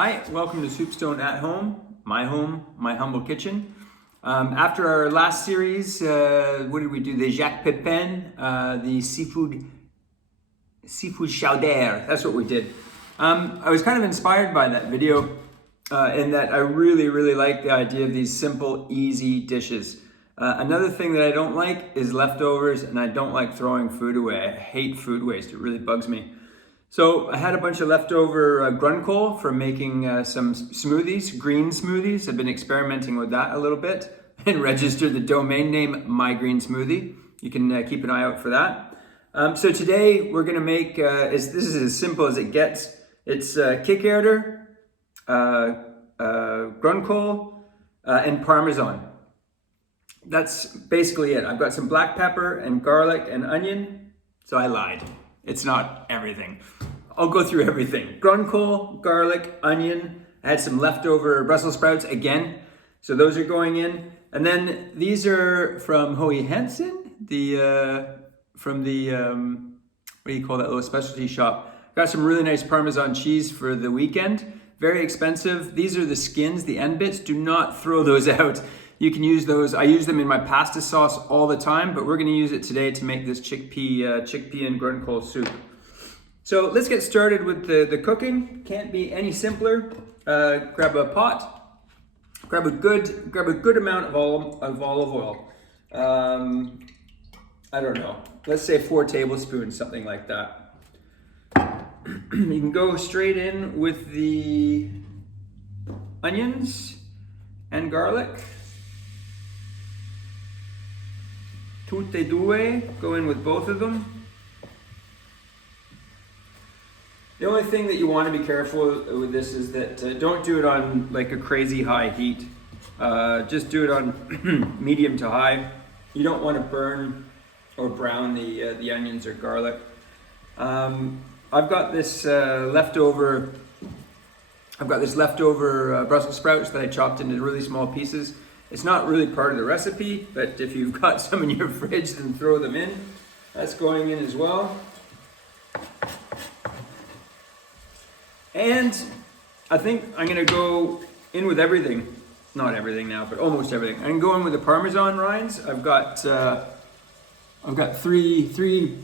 Hi, welcome to Soupstone at Home, my humble kitchen. After our last series, what did we do? The Jacques Pepin, the seafood chowder. That's what we did. I was kind of inspired by that video in that I really like the idea of these simple, easy dishes. Another thing that I don't like is leftovers, and I don't like throwing food away. I hate food waste. It really bugs me. So I had a bunch of leftover Grønkål for making some smoothies, green smoothies. I've been experimenting with that a little bit and registered the domain name My Green Smoothie. You can keep an eye out for that. So today we're gonna make, this is as simple as it gets. It's Kikærter, Grønkål, and Parmesan. That's basically it. I've got some black pepper and garlic and onion. So I lied. It's not everything. I'll go through everything. Grønkål, garlic, onion. I had some leftover Brussels sprouts again. So those are going in. And then these are from Hohe Hansen, what do you call that little specialty shop? Got some really nice Parmesan cheese for the weekend. Very expensive. These are the skins, the end bits. Do not throw those out. You can use those. I use them in my pasta sauce all the time, but we're going to use it today to make this chickpea and Grønkål soup. So let's get started with the cooking. Can't be any simpler. Grab a pot. Grab a good amount of olive oil. I don't know. Let's say 4 tablespoons, something like that. You can go straight in with the onions and garlic. Tutte e due, go in with both of them. The only thing that you want to be careful with this is that don't do it on like a crazy high heat. Just do it on medium to high. You don't want to burn or brown the onions or garlic. I've got this leftover Brussels sprouts that I chopped into really small pieces. It's not really part of the recipe, but if you've got some in your fridge, then throw them in. That's going in as well. And I think I'm gonna go in with everything. Not everything now, but almost everything. I'm gonna go in with the Parmesan rinds. I've got three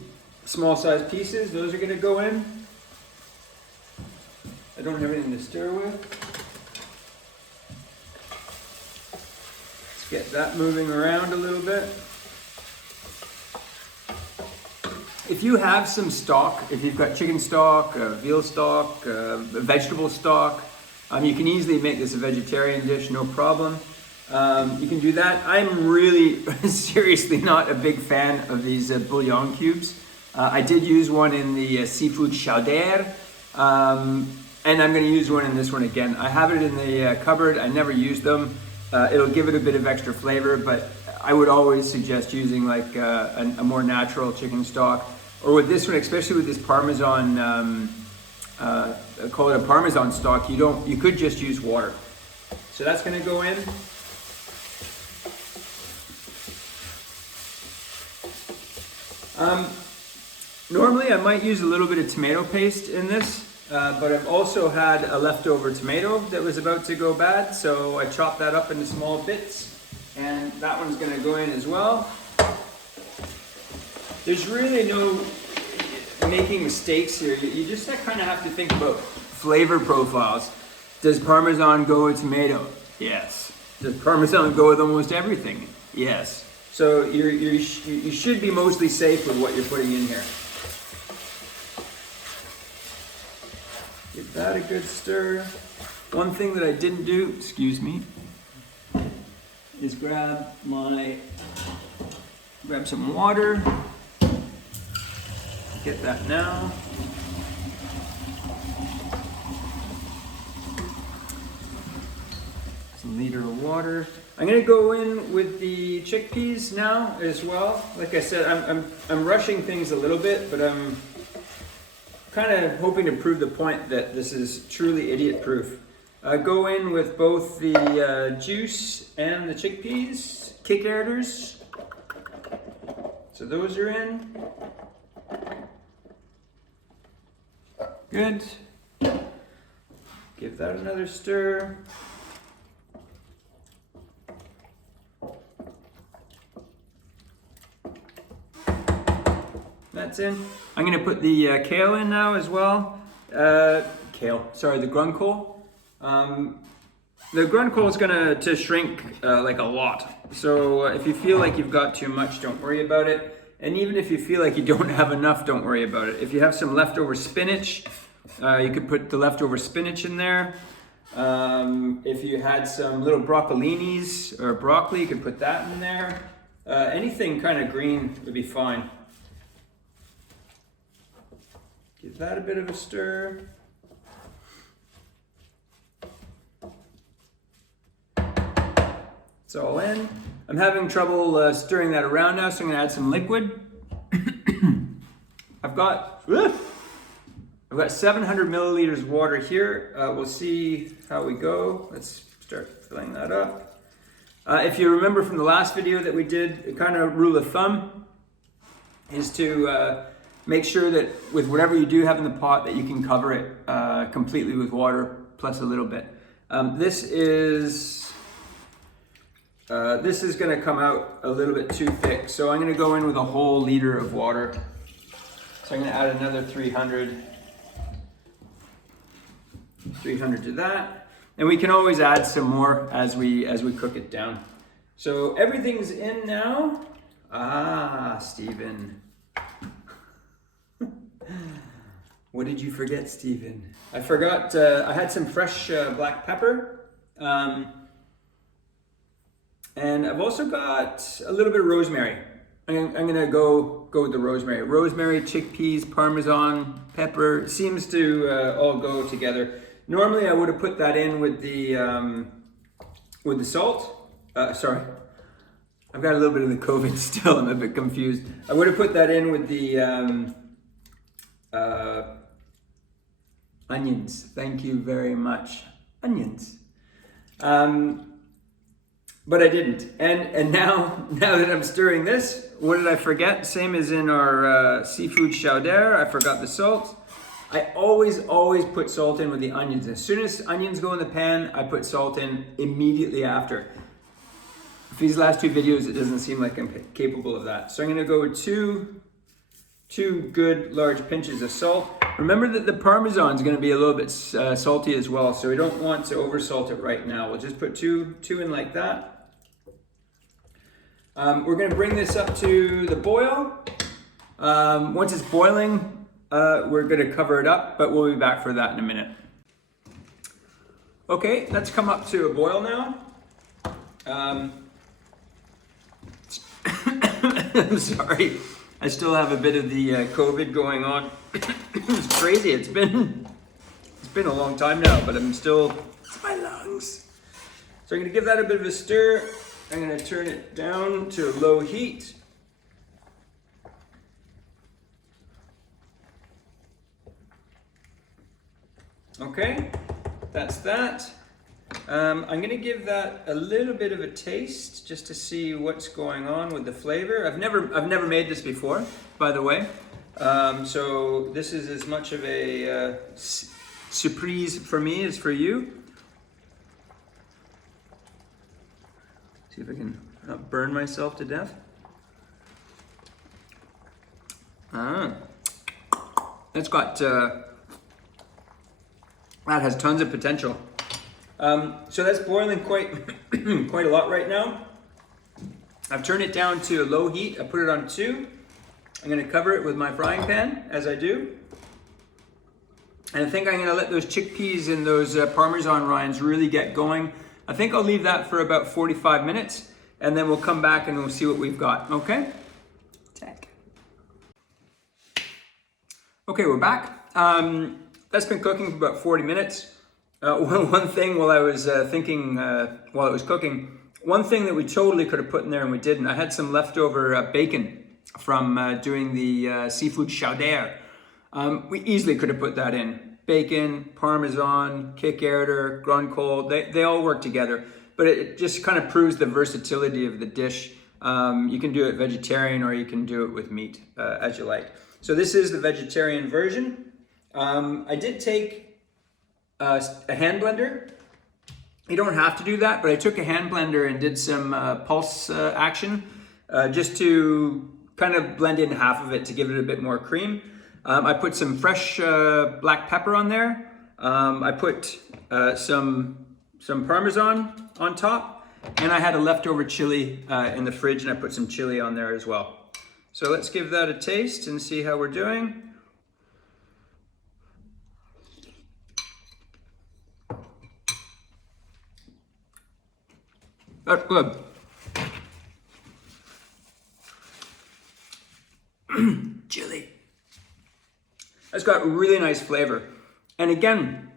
small sized pieces. Those are gonna go in. I don't have anything to stir with. Get that moving around a little bit. If you have some stock, if you've got chicken stock, veal stock, vegetable stock, you can easily make this a vegetarian dish, no problem. You can do that. I'm really seriously not a big fan of these bouillon cubes. I did use one in the seafood chowder, and I'm going to use one in this one again. I have it in the cupboard. I never used them. It'll give it a bit of extra flavor, but I would always suggest using like a more natural chicken stock. Or with this one, especially with this Parmesan, call it a Parmesan stock, you could just use water. So that's gonna go in. Normally I might use a little bit of tomato paste in this. But I've also had a leftover tomato that was about to go bad, so I chopped that up into small bits, and that one's going to go in as well. There's really no making mistakes here. You just kind of have to think about flavor profiles. Does Parmesan go with tomato? Yes. Does Parmesan go with almost everything? Yes. So you should be mostly safe with what you're putting in here. Give that a good stir. One thing that I didn't do, excuse me, is grab some water. Get that now. Some liter of water. I'm gonna go in with the chickpeas now as well. Like I said, I'm rushing things a little bit, but I'm kind of hoping to prove the point that this is truly idiot proof. Go in with both the juice and the chickpeas, Kikærters. So those are in. Good. Give that another stir. That's in. I'm gonna put the kale in now as well. The Grønkål. The Grønkål is gonna shrink like a lot. So if you feel like you've got too much, don't worry about it. And even if you feel like you don't have enough, don't worry about it. If you have some leftover spinach, you could put the leftover spinach in there. If you had some little broccolinis or broccoli, you could put that in there. Anything kind of green would be fine. Give that a bit of a stir. It's all in. I'm having trouble stirring that around now, so I'm gonna add some liquid. I've got 700 milliliters of water here. We'll see how we go. Let's start filling that up. If you remember from the last video that we did, a kind of rule of thumb is to make sure that with whatever you do have in the pot that you can cover it completely with water plus a little bit. This is going to come out a little bit too thick, so I'm going to go in with a whole liter of water. So I'm going to add another 300 to that, and we can always add some more as we cook it down. So everything's in now. Stephen. What did you forget, Stephen? I forgot, I had some fresh black pepper. And I've also got a little bit of rosemary. I'm gonna go with the rosemary. Rosemary, chickpeas, Parmesan, pepper, seems to all go together. Normally I would have put that in with the salt. Sorry, I've got a little bit of the COVID still, I'm a bit confused. I would have put that in with the onions. Thank you very much. Onions. But I didn't. And now that I'm stirring this, what did I forget? Same as in our seafood chowder, I forgot the salt. I always put salt in with the onions. As soon as onions go in the pan, I put salt in immediately after. For these last two videos, it doesn't seem like I'm capable of that. So I'm gonna go with two good large pinches of salt. Remember that the Parmesan is going to be a little bit salty as well, so we don't want to over salt it right now. We'll just put two in like that. We're going to bring this up to the boil. Once it's boiling, we're going to cover it up, but we'll be back for that in a minute. Okay, let's come up to a boil now. I'm sorry. I still have a bit of the COVID going on. It's crazy. It's been a long time now, but it's my lungs. So I'm gonna give that a bit of a stir. I'm gonna turn it down to low heat. Okay, that's that. I'm gonna give that a little bit of a taste just to see what's going on with the flavor. I've never made this before, by the way. So this is as much of a surprise for me as for you. See if I can not burn myself to death. That's got that has tons of potential. So that's boiling quite a lot right now. I've turned it down to low heat. I put it on 2. I'm going to cover it with my frying pan as I do. And I think I'm going to let those chickpeas and those Parmesan rinds really get going. I think I'll leave that for about 45 minutes and then we'll come back and we'll see what we've got. Okay? Okay, we're back. That's been cooking for about 40 minutes. One thing while I was while it was cooking, one thing that we totally could have put in there and we didn't. I had some leftover bacon from doing the seafood chowder. We easily could have put that in. Bacon, Parmesan, Kikærter, Grønkål, they all work together. But it just kind of proves the versatility of the dish. You can do it vegetarian or you can do it with meat, as you like. So this is the vegetarian version. I did take a hand blender. You don't have to do that, but I took a hand blender and did some pulse action just to kind of blend in half of it to give it a bit more cream. I put some fresh black pepper on there. I put some Parmesan on top, and I had a leftover chili in the fridge, and I put some chili on there as well. So let's give that a taste and see how we're doing. That's good. Chili. That's got really nice flavor. And again,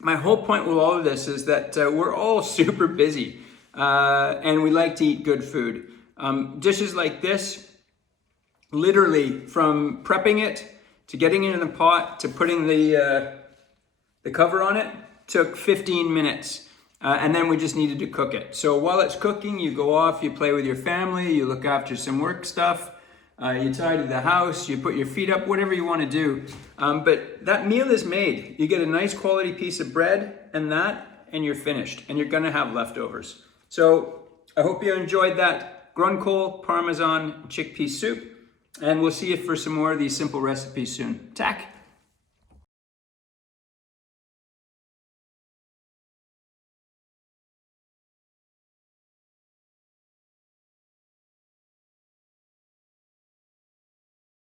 my whole point with all of this is that we're all super busy and we like to eat good food. Dishes like this, literally from prepping it to getting it in the pot to putting the cover on it, took 15 minutes. And then we just needed to cook it. So while it's cooking, you go off, you play with your family, you look after some work stuff, you tidy the house, you put your feet up, whatever you want to do. But that meal is made. You get a nice quality piece of bread and you're finished. And you're going to have leftovers. So I hope you enjoyed that Grønkål, Parmesan, chickpea soup. And we'll see you for some more of these simple recipes soon. Tack!